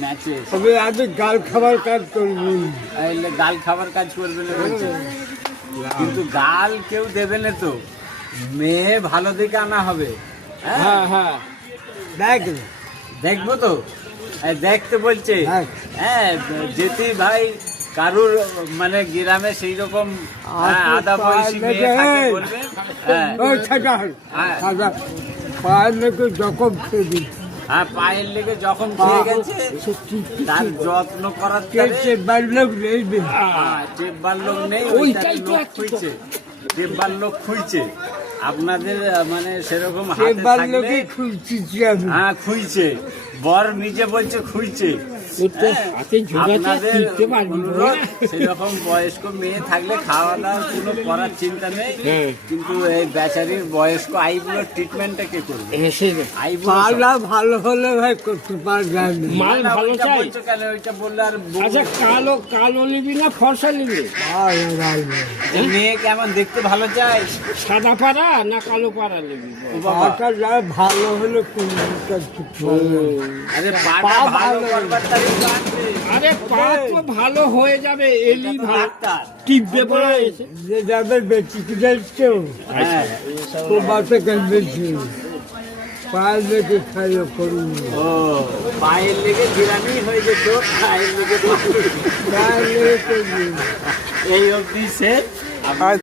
ম্যাচে তবে আমি গাল খাবার কাজ করবো। গাল খাবার কাজ করবে না বলছে, কিন্তু গাল কেউ দেবে না তো, মেয়ে ভালো দিকে আনা হবে। হ্যাঁ হ্যাঁ দেখ দেখবো তো, দেখতে বলছে। দেখ। হ্যাঁ যেতে ভাই কারুর মানে গ্রামে সেই রকম আদা বয়সী মেয়ে থাকে বলবে। হ্যাঁ পায়ের লেগে জখম খেয়ে দিচ্ছে। হ্যাঁ পায়ের লেগে যখন খেয়ে গেছে তার যত্ন করার চেপবার লোক নেই। চেপবার লোক নেই, লোক খুঁজছে, চেপবার লোক খুঁজছে। আপনাদের মানে সেরকম চেপবার লোকই খুঁজছি আমি। হ্যাঁ খুঁজছে, বর নিজে বলছে খুঁজছে। আপনাদের অনুরোধ, সেরকম বয়স্ক মেয়ে থাকলে খাওয়া দাওয়ার কোনো করার চিন্তা নেই, কিন্তু এই বেচারির বয়স্ক আইগুলোর ট্রিটমেন্টটা কে করবে? পালা ভালো হলে ভাই করতে পারবে। মাল ভালো চাই কেন ওইটা বললে আর আচ্ছা, কালো কালো নিবি না ফর্সা নিবি? মেয়ে কেমন দেখতে ভালো চাই? সাদা পাড়া না কালো পাড়া নিবি? ভালো হলে আরে পাটা ভালো করবার তারিখ তো আছে। আরে পা তো ভালো হয়ে যাবে, এলি ভালো ডাক্তার। টিপবে পড়া এসে। যে যাবে বেশি কি যাচ্ছে হ্যাঁ। তো বাসে কেন্দ্রেছি পায়ের লেগে খাইয়ে করুন। ও পায়ের লেগে বিরামি হয়ে যেত, পায়ের লেগে পায়ের লেগে করবি। এই অবধি সে